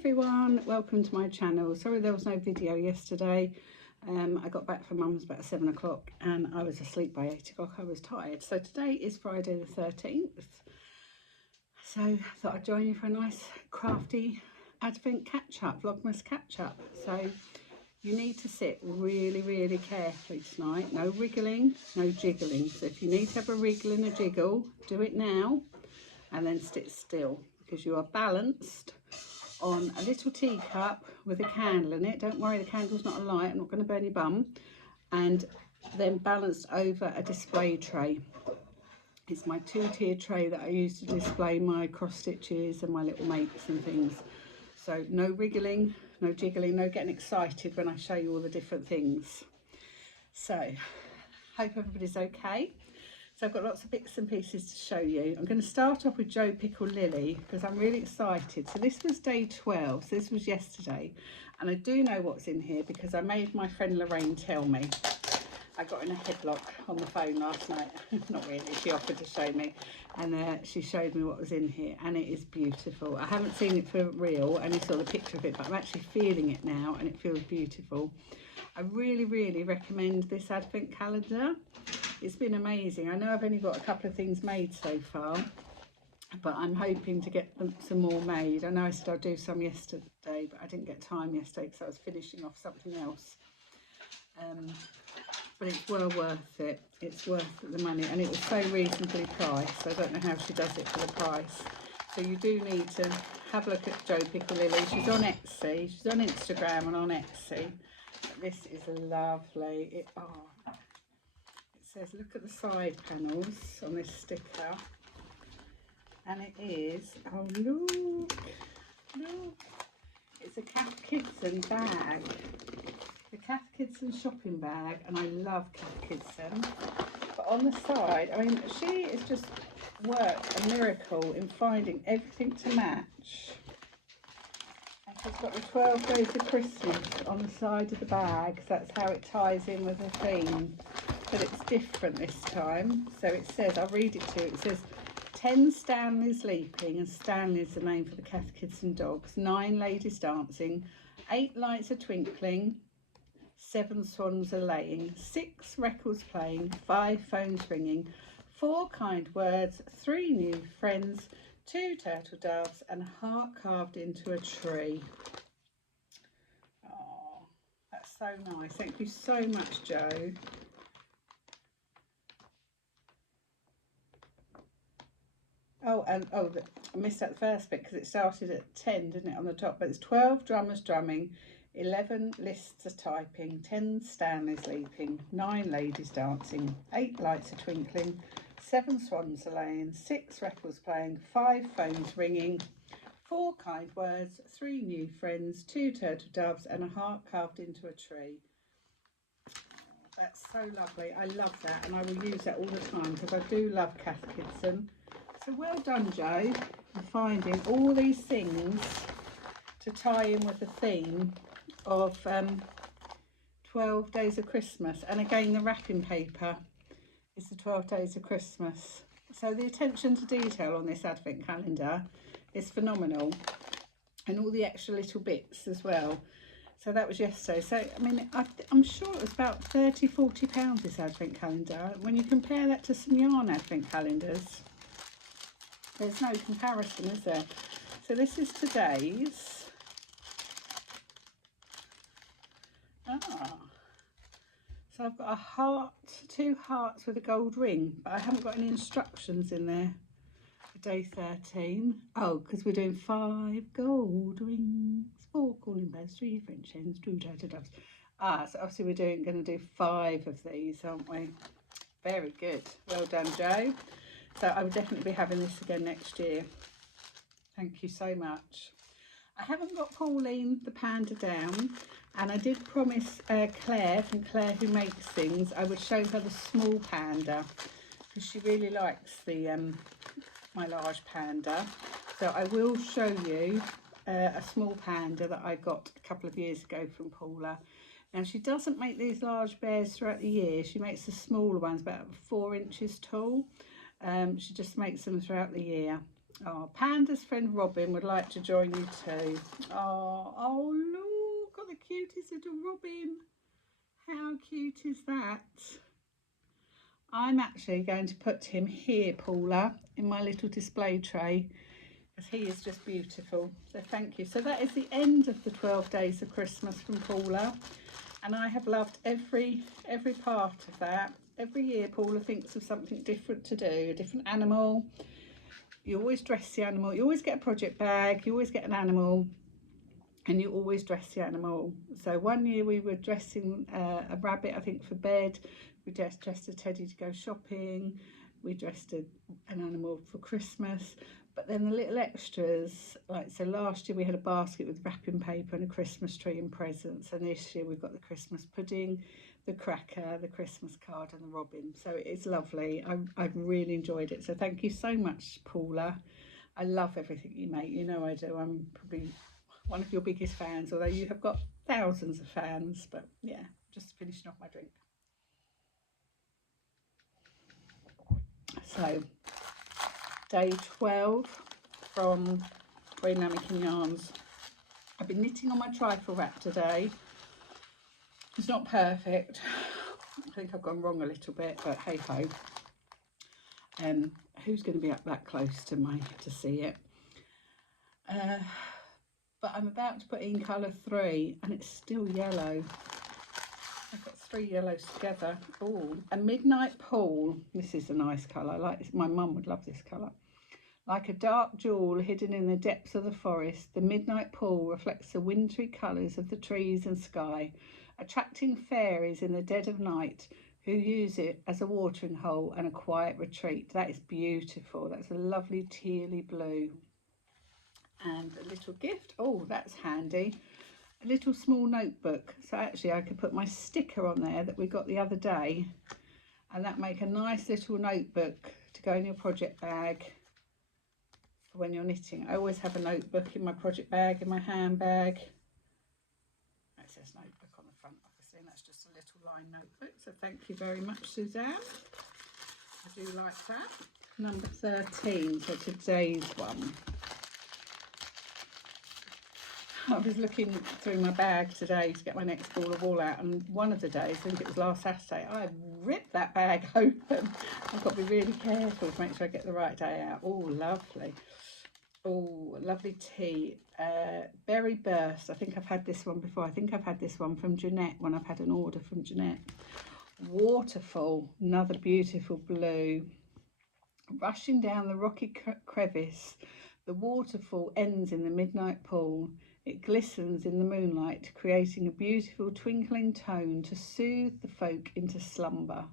everyone, welcome to my channel. Sorry there was no video yesterday. I got back from mum's about 7 o'clock and I was asleep by 8 o'clock. I was tired. So today is Friday the 13th. So I thought I'd join you for a nice crafty Advent catch-up, Vlogmas catch-up. So you need to sit really carefully tonight. No wriggling, no jiggling. So if you need to have a wriggle and a jiggle, do it now and then sit still, because you are balanced on a little teacup with a candle in it. Don't worry, the candle's not alight, I'm not going to burn your bum. And then balanced over a display tray. It's my two-tier tray that I use to display my cross stitches and my little makes and things. So no wriggling, no jiggling, no getting excited when I show you all the different things. So hope everybody's okay. So I've got lots of bits and pieces to show you. I'm going to start off with Joe Pickle Lily because I'm really excited. So this was day 12, so this was yesterday. And I do know what's in here because I made my friend Lorraine tell me. I got in a headlock on the phone last night. Not really, she offered to show me. And she showed me what was in here and it is beautiful. I haven't seen it for real, I only saw the picture of it, but I'm actually feeling it now and it feels beautiful. I really recommend this advent calendar. It's been amazing. I know I've only got a couple of things made so far, but I'm hoping to get some more made. I know I said I'd do some yesterday, but I didn't get time yesterday because I was finishing off something else. But it's well worth it. It's worth the money, and it was so reasonably priced. I don't know how she does it for the price. So you do need to have a look at Joe Pickle Lily. She's on Etsy. She's on Instagram and on Etsy. But this is lovely. It says, look at the side panels on this sticker, and it is, oh look, it's a Kath Kidson bag, the Kath Kidson shopping bag, and I love Kath Kidson. But on the side, I mean, she has just worked a miracle in finding everything to match. And she's got the 12 days of Christmas on the side of the bag, so that's how it ties in with the theme. But it's different this time. So it says, I'll read it to you. It says 10 Stanleys leaping, and Stanley is the name for the Kath Kidson dogs. 9 ladies dancing, 8 lights are twinkling, 7 swans are laying, 6 records playing, 5 phones ringing, 4 kind words, 3 new friends, 2 turtle doves, and a heart carved into a tree. Oh, that's so nice. Thank you so much, Joe. Oh, and I missed out the first bit because it started at 10, didn't it, on the top? But it's 12 drummers drumming, 11 lists are typing, 10 Stanleys leaping, 9 ladies dancing, 8 lights are twinkling, 7 swans are laying, 6 records playing, 5 phones ringing, 4 kind words, 3 new friends, 2 turtle doves, and a heart carved into a tree. That's so lovely. I love that, and I will use that all the time because I do love Kath Kidson. So well done, Joe, for finding all these things to tie in with the theme of 12 days of Christmas. And again, the wrapping paper is the 12 days of Christmas. So the attention to detail on this advent calendar is phenomenal, and all the extra little bits as well. So that was yesterday. So I mean, I'm sure it was about £30–40 this advent calendar. When you compare that to some yarn advent calendars, there's no comparison, is there? So this is today's. So I've got a heart, 2 hearts with a gold ring, but I haven't got any instructions in there for day 13. Oh, because we're doing 5 gold rings, 4 calling birds, 3 French hens, 2 turtle doves. So obviously we're going to do 5 of these, aren't we? Very good. Well done, Joe. So I will definitely be having this again next year. Thank you so much. I haven't got Pauline the panda down, and I did promise Claire, from Claire Who Makes Things, I would show her the small panda because she really likes the my large panda. So I will show you a small panda that I got a couple of years ago from Paula. Now she doesn't make these large bears throughout the year. She makes the smaller ones about 4 inches tall. She just makes them throughout the year. Oh, Panda's friend Robin would like to join you too. Oh, look, got the cutest little Robin. How cute is that? I'm actually going to put him here, Paula, in my little display tray, because he is just beautiful. So thank you. So that is the end of the 12 days of Christmas from Paula, and I have loved every part of that. Every year Paula thinks of something different to do, a different animal. You always dress the animal, you always get a project bag, you always get an animal, and you always dress the animal. So one year we were dressing a rabbit, I think, for bed. We just dressed a teddy to go shopping. We dressed an animal for Christmas. But then the little extras, like, so last year we had a basket with wrapping paper and a Christmas tree and presents, and this year we've got the Christmas pudding, the cracker, the Christmas card and the robin. So it's lovely. I've really enjoyed it. So thank you so much, Paula. I love everything you make. You know I do. I'm probably one of your biggest fans, although you have got thousands of fans. But yeah, just finishing off my drink. So day 12 from Green Lambkin Yarns. I've been knitting on my trifle wrap today. It's not perfect. I think I've gone wrong a little bit, but hey ho. Who's going to be up that close to me to see it? But I'm about to put in colour 3 and it's still yellow. I've got 3 yellows together. Oh, a midnight pool. This is a nice colour. Like this. My mum would love this colour. Like a dark jewel hidden in the depths of the forest, the midnight pool reflects the wintry colours of the trees and sky, attracting fairies in the dead of night who use it as a watering hole and a quiet retreat. That is beautiful. That's a lovely tealy blue. And a little gift. Oh, that's handy. A little small notebook. So actually I could put my sticker on there that we got the other day, and that make a nice little notebook to go in your project bag for when you're knitting. I always have a notebook in my project bag, in my handbag. That says notebook on the front, obviously, and that's just a little line notebook. So thank you very much, Suzanne. I do like that. Number 13, so today's one. I was looking through my bag today to get my next ball of wool out, and one of the days, I think it was last Saturday, I ripped that bag open. I've got to be really careful to make sure I get the right day out. Oh, lovely. Oh, lovely tea. Berry Burst. I think I've had this one before. I think I've had this one from Jeanette when I've had an order from Jeanette. Waterfall. Another beautiful blue. Rushing down the rocky crevice, the waterfall ends in the midnight pool. It glistens in the moonlight, creating a beautiful twinkling tone to soothe the folk into slumber.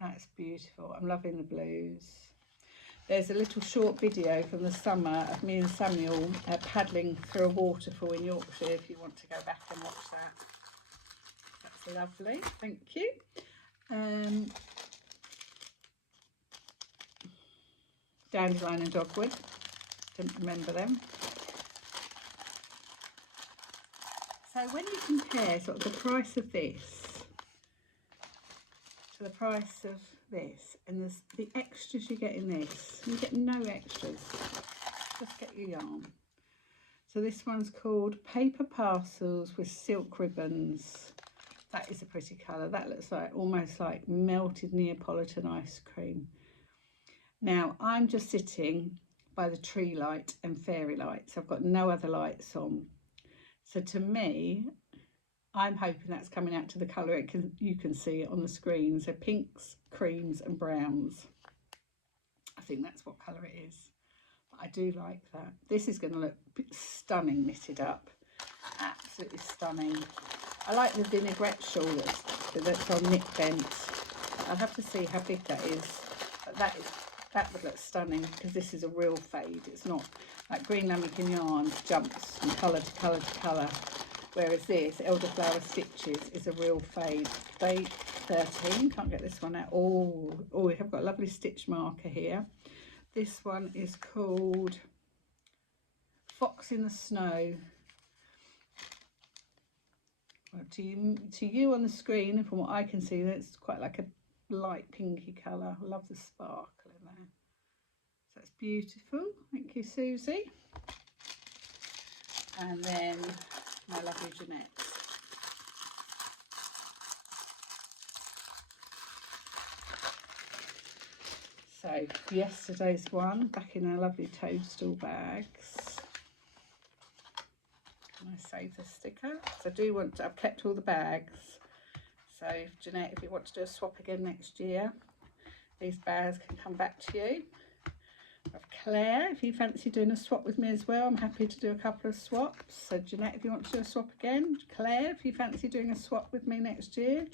That's beautiful. I'm loving the blues. There's a little short video from the summer of me and Samuel paddling through a waterfall in Yorkshire, if you want to go back and watch that. That's lovely. Thank you. Dandelion and Dogwood. Didn't remember them. So when you compare sort of the price of this to the price of this, and the extras you get in this, you get no extras, just get your yarn. So this one's called Paper Parcels with Silk Ribbons. That is a pretty colour. That looks like almost like melted Neapolitan ice cream. Now I'm just sitting by the tree light and fairy lights. I've got no other lights on. So to me, I'm hoping that's coming out to the colour you can see it on the screen. So pinks, creams and browns. I think that's what colour it is. But I do like that. This is going to look stunning knitted up. Absolutely stunning. I like the vinaigrette shawl that's on Knit Bent. I'll have to see how big that is. But that would look stunning because this is a real fade. It's not like Green Lambkin Yarns jumps from colour to colour to colour, whereas this Elderflower Stitches is a real fade. Day 13, can't get this one out. Oh, we have got a lovely stitch marker here. This one is called Fox in the Snow. Well, to you on the screen, and from what I can see, that's quite like a light pinky colour. I love the sparkle in there. That's beautiful. Thank you, Susie. And then my lovely Jeanette. So yesterday's one back in our lovely toadstool bags. Can I save the sticker? So I do want to, I've kept all the bags. So Jeanette, if you want to do a swap again next year, these bags can come back to you. Of Claire, if you fancy doing a swap with me as well, I'm happy to do a couple of swaps. So Jeanette, if you want to do a swap again. Claire, if you fancy doing a swap with me next year,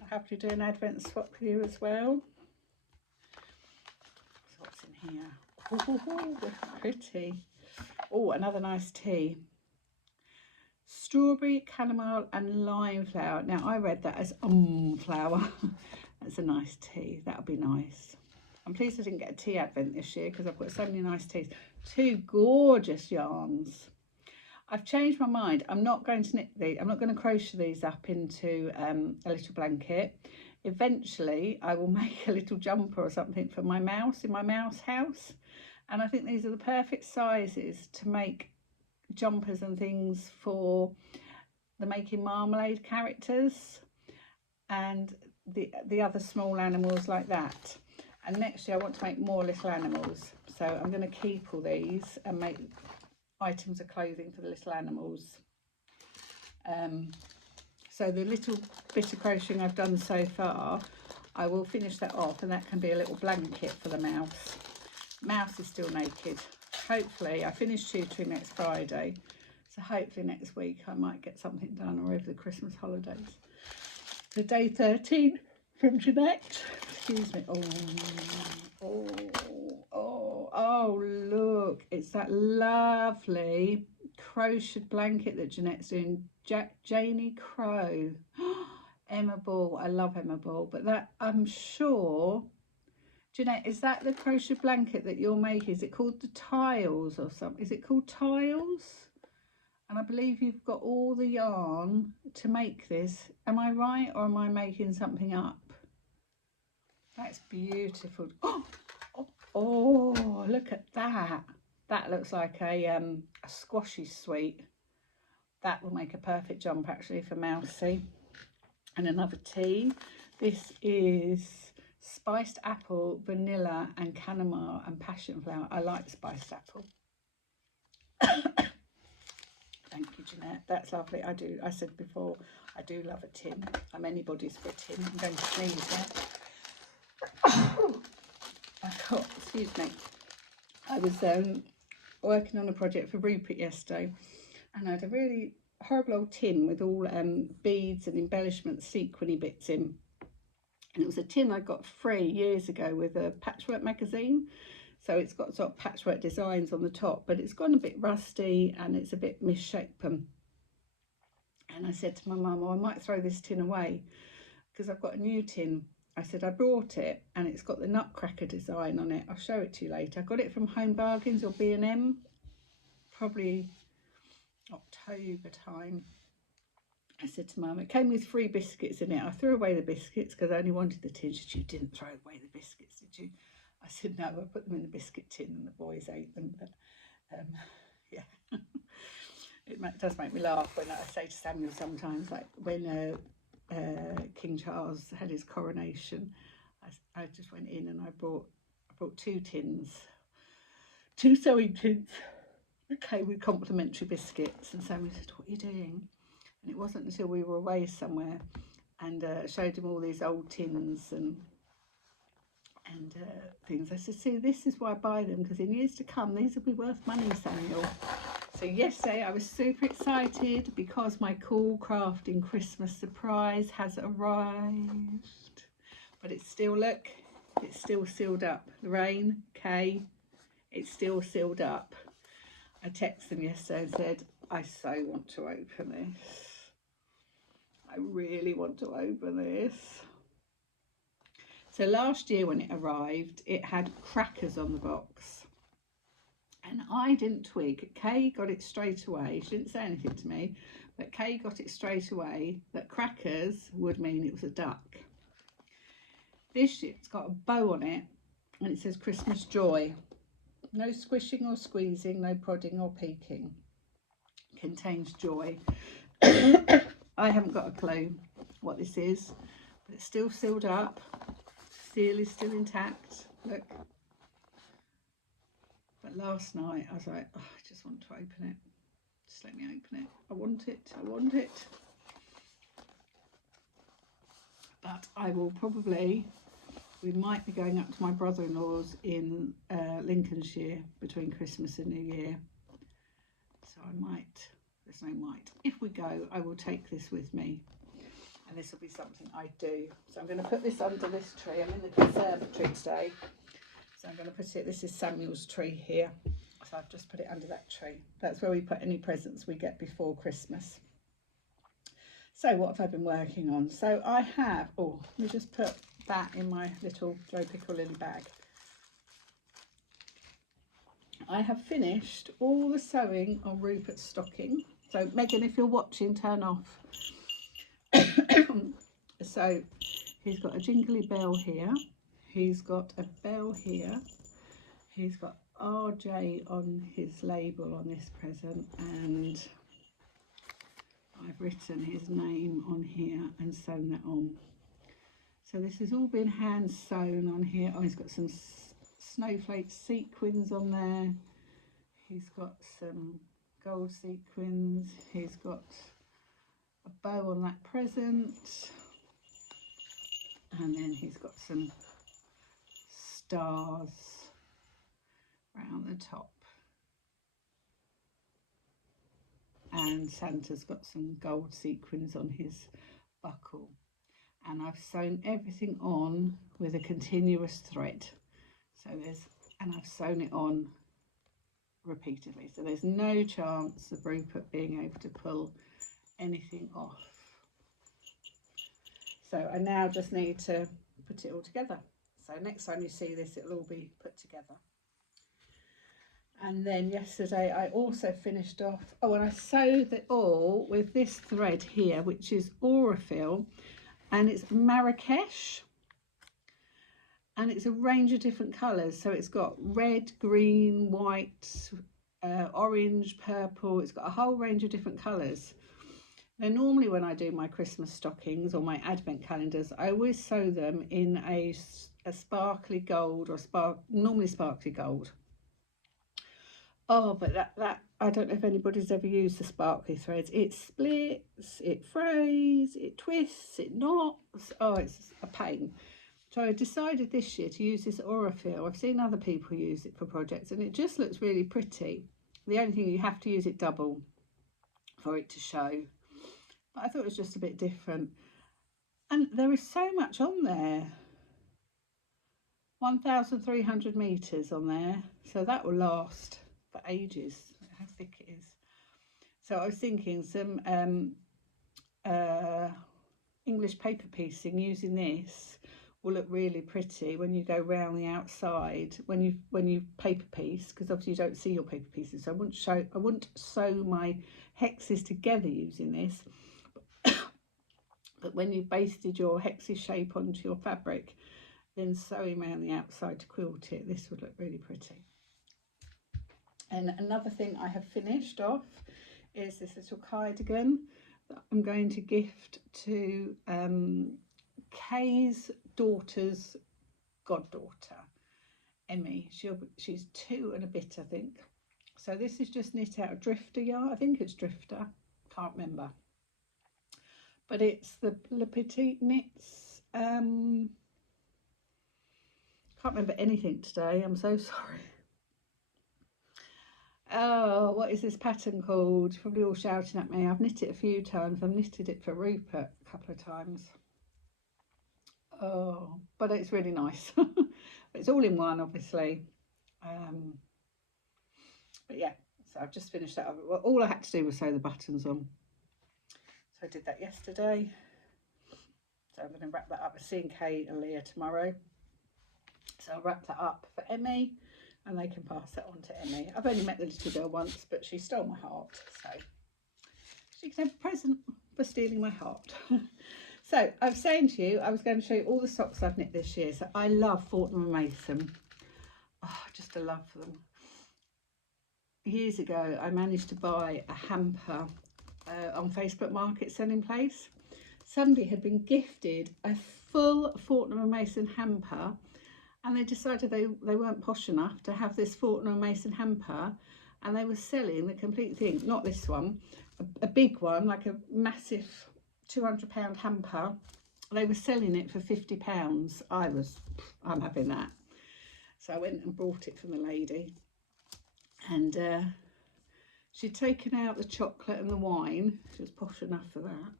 I'll happily do an advent swap with you as well. So what's in here? Oh, they're pretty. Oh, another nice tea. Strawberry, chamomile and lime flower. Now I read that as flower. That's a nice tea. That'll be nice. I'm pleased I didn't get a tea advent this year because I've got so many nice teas. Two gorgeous yarns. I've changed my mind. I'm not going to knit these. I'm not going to crochet these up into a little blanket. Eventually, I will make a little jumper or something for my mouse in my mouse house. And I think these are the perfect sizes to make jumpers and things for the Making Marmalade characters and the other small animals like that. And next year I want to make more little animals, so I'm going to keep all these and make items of clothing for the little animals. So the little bit of crocheting I've done so far, I will finish that off, and that can be a little blanket for the mouse. Mouse is still naked. Hopefully I finish tutoring next Friday, so hopefully next week I might get something done, or over the Christmas holidays. So day 13 from Jeanette. Excuse me. Oh, look. It's that lovely crocheted blanket that Jeanette's doing. Janie Crow. Emma Ball. I love Emma Ball. But that, I'm sure, Jeanette, is that the crochet blanket that you're making? Is it called the Tiles or something? Is it called Tiles? And I believe you've got all the yarn to make this. Am I right, or am I making something up? That's beautiful. Oh, look at that. That looks like a squashy sweet. That will make a perfect jump actually for Mousy. And another tea. This is spiced apple, vanilla and chamomile and passion flower. I like spiced apple. Thank you, Jeanette. That's lovely. I said before, I do love a tin. I'm anybody's for a tin. I'm going to sneeze now. Excuse me. I was working on a project for Rupert yesterday, and I had a really horrible old tin with all beads and embellishment sequiny bits in. And it was a tin I got free years ago with a patchwork magazine. So it's got sort of patchwork designs on the top, but it's gone a bit rusty and it's a bit misshapen. And I said to my mum, oh, I might throw this tin away because I've got a new tin. I said I brought it and it's got the nutcracker design on it. I'll show it to you later. I got it from Home Bargains or B&M, probably October time. I said to Mum, it came with 3 biscuits in it. I threw away the biscuits because I only wanted the tin. She said, you didn't throw away the biscuits, did you? I said, no, I put them in the biscuit tin and the boys ate them. But yeah, it does make me laugh when I say to Samuel sometimes, like when King Charles had his coronation, I just went in and I brought 2 tins, 2 sewing tins. Okay, with complimentary biscuits. And Samuel said, what are you doing? And it wasn't until we were away somewhere and showed him all these old tins and things. I said, see, this is why I buy them, because in years to come, these will be worth money, Samuel. So yesterday I was super excited because my cool crafting Christmas surprise has arrived. But it's still, look, it's still sealed up. Lorraine, Kay, it's still sealed up. I texted them yesterday and said, I so want to open this. I really want to open this. So last year when it arrived, it had crackers on the box. And I didn't twig. Kay got it straight away. She didn't say anything to me, but Kay got it straight away that crackers would mean it was a duck. This year it's got a bow on it and it says Christmas Joy. No squishing or squeezing, no prodding or peeking. Contains joy. I haven't got a clue what this is, but it's still sealed up. Seal is still intact. Look. But last night I was like, oh, I just want to open it. Just let me open it. I want it. I want it. But I will probably, we might be going up to my brother-in-law's in Lincolnshire between Christmas and New Year. So I might, there's no might. If we go, I will take this with me. And this will be something I do. So I'm going to put this under this tree. I'm in the conservatory today. So I'm going to put it, this is Samuel's tree here. So I've just put it under that tree. That's where we put any presents we get before Christmas. So what have I been working on? So I have, oh, let me just put that in my little Joe Pickle Lily bag. I have finished all the sewing on Rupert's stocking. So Megan, if you're watching, turn off. So he's got a jingly bell here. He's got a bell here. He's got RJ on his label on this present, and I've written his name on here and sewn that on. So this has all been hand sewn on here. Oh, he's got some snowflake sequins on there. He's got some gold sequins. He's got a bow on that present. And then he's got some stars around the top. And Santa's got some gold sequins on his buckle. And I've sewn everything on with a continuous thread. So and I've sewn it on repeatedly. So there's no chance of Rupert being able to pull anything off. So I now just need to put it all together. So next time you see this, it'll all be put together. And then yesterday I also finished off, oh, and I sewed it all with this thread here, which is Aurifil, and it's Marrakesh, and it's a range of different colours. So it's got red, green, white, orange, purple. It's got a whole range of different colours. Now normally when I do my Christmas stockings or my advent calendars, I always sew them in a sparkly gold or normally sparkly gold. Oh, but that I don't know if anybody's ever used the sparkly threads. It splits, it frays, it twists, it knots. Oh, it's a pain. So I decided this year to use this Aurifil. I've seen other people use it for projects and it just looks really pretty. The only thing, you have to use it double for it to show. But I thought it was just a bit different. And there is so much on there. 1,300 metres on there. So that will last for ages. How thick it is. So I was thinking some English paper piecing using this will look really pretty when you go round the outside when you paper piece, because obviously you don't see your paper pieces. So I wouldn't sew my hexes together using this, but when you've basted your hexes shape onto your fabric, then sewing around the outside to quilt it, this would look really pretty. And another thing I have finished off is this little cardigan that I'm going to gift to Kay's daughter's goddaughter, Emmy. She's 2 and a bit, I think. So this is just knit out of Drifter yarn. I think it's Drifter, can't remember. But it's the Le Petit Knits. Can't remember anything today, I'm so sorry. Oh, what is this pattern called? You're probably all shouting at me. I've knit it a few times. I've knitted it for Rupert a couple of times. Oh, but it's really nice. It's all in one, obviously. But yeah, so I've just finished that up. Well, all I had to do was sew the buttons on. So I did that yesterday. So I'm going to wrap that up. I'm seeing Kate and Leah tomorrow. So I'll wrap that up for Emmy and they can pass that on to Emmy. I've only met the little girl once, but she stole my heart. So she can have a present for stealing my heart. So I was saying to you, I was going to show you all the socks I've knit this year. So I love Fortnum & Mason. Oh, just a love for them. years ago I managed to buy a hamper on Facebook Market Selling Place. Somebody had been gifted a full Fortnum & Mason hamper, and they decided they weren't posh enough to have this Fortnum & Mason hamper, and they were selling the complete thing, not this one, a big one, like a massive £200 hamper. They were selling it for £50. I'm having that. So I went and bought it from the lady, and she'd taken out the chocolate and the wine. She was posh enough for that.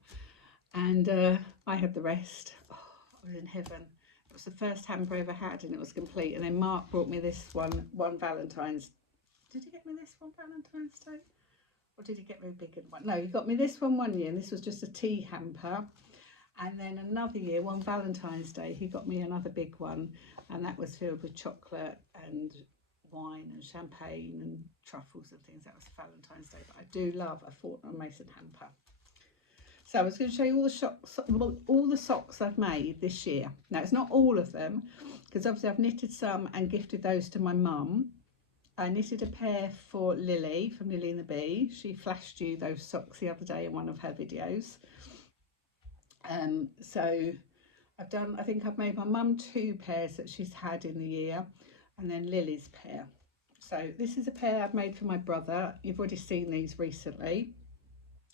And I had the rest. Oh, I was in heaven. It was the first hamper I ever had, and it was complete. And then Mark brought me this one Valentine's. Did he get me this one Valentine's Day? Or did he get me a bigger one? No, he got me this one year, and this was just a tea hamper. And then another year, one Valentine's Day, he got me another big one, and that was filled with chocolate and wine and champagne and truffles and things. That was Valentine's Day. But I do love a Fortnum & Mason hamper. So I was going to show you all the socks I've made this year. Now, it's not all of them, because obviously I've knitted some and gifted those to my mum. I knitted a pair for Lily, from Lily and the Bee. She flashed you those socks the other day in one of her videos. So I think I've made my mum 2 pairs that she's had in the year, and then Lily's pair. So this is a pair I've made for my brother. You've already seen these recently.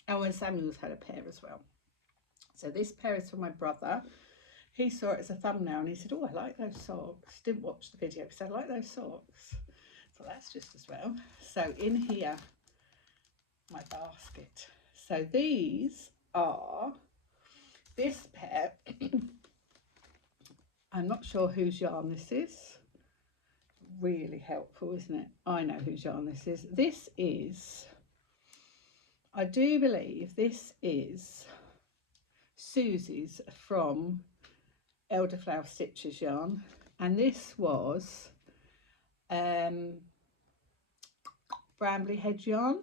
Oh, and Samuel's had a pair as well. So this pair is for my brother. He saw it as a thumbnail and he said, oh, I like those socks. Didn't watch the video because I like those socks. So that's just as well. So in here, my basket. So these are this pair. I'm not sure whose yarn this is. Really helpful, isn't it? I know whose yarn this is. This is, I do believe this is Susie's from Elderflower Stitches yarn, and this was Brambley Head yarn,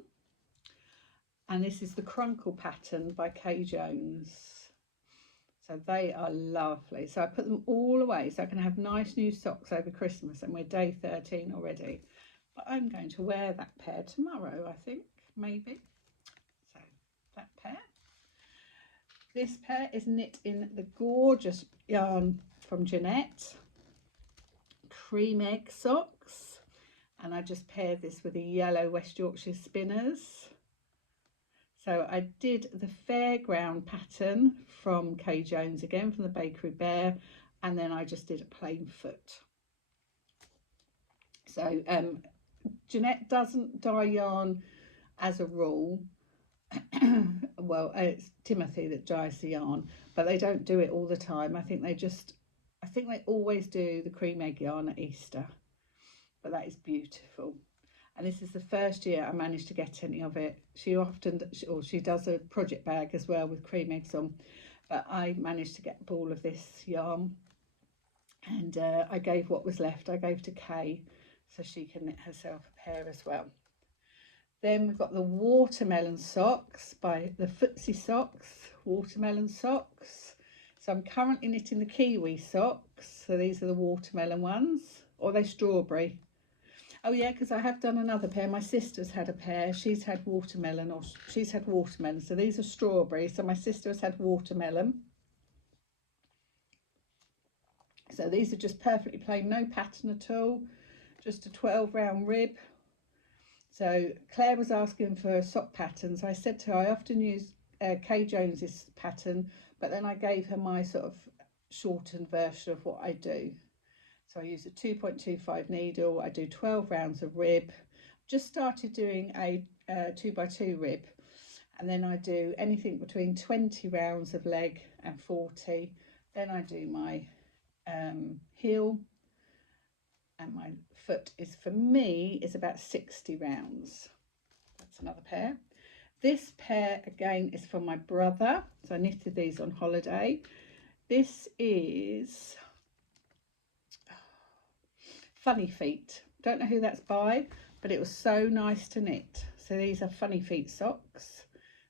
and this is the Crunkle pattern by Kay Jones. So they are lovely. So I put them all away so I can have nice new socks over Christmas, and we're day 13 already. But I'm going to wear that pair tomorrow, I think, maybe. So that pair. This pair is knit in the gorgeous yarn from Jeanette, Cream Egg socks, and I just paired this with the yellow West Yorkshire Spinners. So I did the Fairground pattern from Kay Jones again, from the Bakery Bear, and then I just did a plain foot. So Jeanette doesn't dye yarn as a rule. Well, it's Timothy that dyes the yarn, but they don't do it all the time. I think they always do the Cream Egg yarn at Easter, but that is beautiful. And this is the first year I managed to get any of it. She does a project bag as well with cream eggs on, but I managed to get all of this yarn, and I gave what was left, I gave to Kay so she can knit herself a pair as well. Then we've got the watermelon socks by the Footsie Socks, watermelon socks. So I'm currently knitting the kiwi socks. So these are the watermelon ones, or they're strawberry. Oh yeah, because I have done another pair. My sister's had a pair. She's had watermelon, So these are strawberry. So my sister has had watermelon. So these are just perfectly plain, no pattern at all. Just a 12 round rib. So Claire was asking for sock patterns. I said to her, I often use Kay Jones's pattern, but then I gave her my sort of shortened version of what I do. So I use a 2.25 needle. I do 12 rounds of rib. Just started doing a 2x2 rib, and then I do anything between 20 rounds of leg and 40. Then I do my heel, and my foot is, for me, is about 60 rounds. That's another pair. This pair again is from my brother. So I knitted these on holiday. This is Funny Feet. Don't know who that's by, but it was so nice to knit. So these are Funny Feet socks.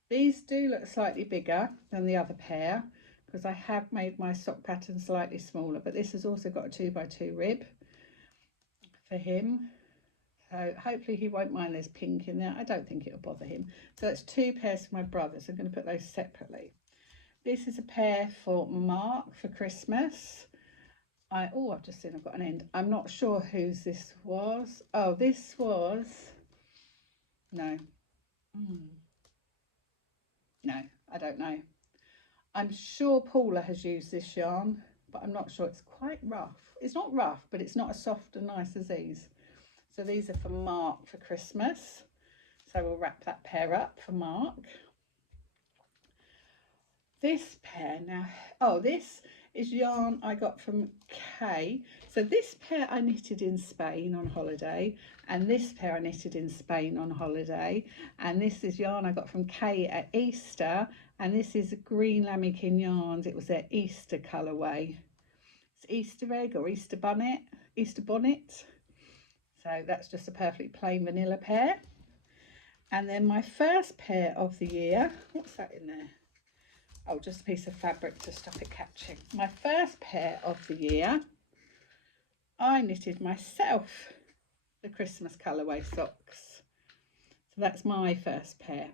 These do look slightly bigger than the other pair because I have made my sock pattern slightly smaller, but this has also got a 2x2 rib for him. So hopefully he won't mind there's pink in there. I don't think it'll bother him. So that's 2 pairs for my brother. So I'm going to put those separately. This is a pair for Mark for Christmas. I've just seen I've got an end. I'm not sure whose this was. Oh, this was, no. No, I don't know. I'm sure Paula has used this yarn, but I'm not sure. It's quite rough. It's not rough, but it's not as soft and nice as these. So these are for Mark for Christmas. So we'll wrap that pair up for Mark. This pair now, this is yarn I got from Kay. So this pair I knitted in Spain on holiday, and this pair I knitted in Spain on holiday, and this is yarn I got from Kay at Easter, and this is green lambikin yarns. It was their Easter colourway. It's Easter egg or Easter bonnet. So that's just a perfectly plain vanilla pair. And then my first pair of the year, what's that in there? Oh, just a piece of fabric to stop it catching. My first pair of the year, I knitted myself the Christmas colourway socks. So that's my first pair.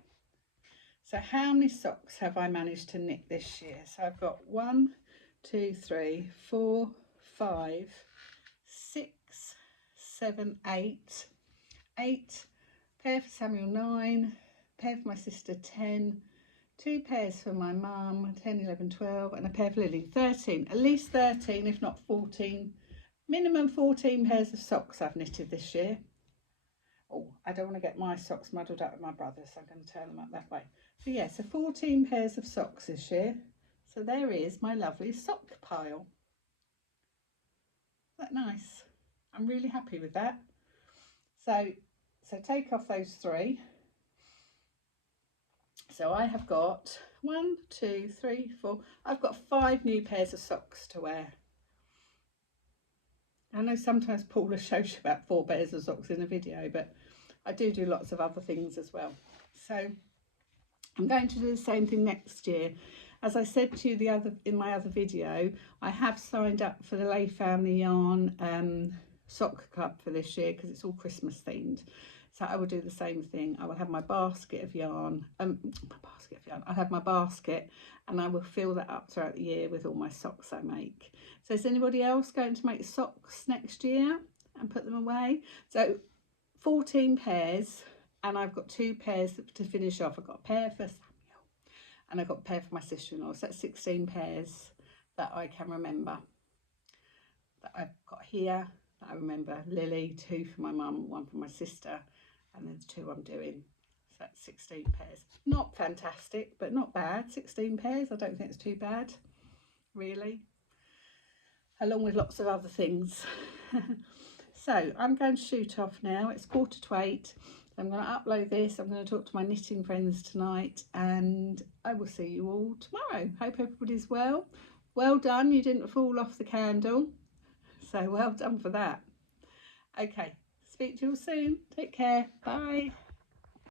So how many socks have I managed to knit this year? So I've got 1, 2, 3, 4, 5, 6, 7, 8. 8, pair for Samuel 9, pair for my sister 10, 2 pairs for my mum 10, 11, 12, and a pair for Lily 13. At least 13, if not 14, minimum 14 pairs of socks I've knitted this year. Oh, I don't want to get my socks muddled up with my brother's, so I'm going to turn them up that way. So yeah, so 14 pairs of socks this year. So there is my lovely sock pile. Isn't that nice? I'm really happy with that. So take off those 3. So I have got 1, 2, 3, 4. I've got 5 new pairs of socks to wear. I know sometimes Paula shows you about 4 pairs of socks in a video, but I do lots of other things as well. So I'm going to do the same thing next year. As I said to you in my other video, I have signed up for the Lay Family Yarn sock club for this year because it's all Christmas themed. So I will do the same thing. I will have my basket of yarn, I'll have my basket, and I will fill that up throughout the year with all my socks I make. So is anybody else going to make socks next year and put them away? So 14 pairs, and I've got 2 pairs to finish off. I've got a pair for Samuel and I've got a pair for my sister-in-law. So that's 16 pairs that I can remember that I've got here. That I remember Lily, 2 for my mum, 1 for my sister, and then 2 I'm doing. So that's 16 pairs. Not fantastic, but not bad. 16 pairs, I don't think it's too bad, really. Along with lots of other things. So I'm going to shoot off now. It's 7:45. I'm going to upload this. I'm going to talk to my knitting friends tonight, and I will see you all tomorrow. Hope everybody's well. Well done, you didn't fall off the candle. So well done for that. Okay, speak to you all soon. Take care. Bye.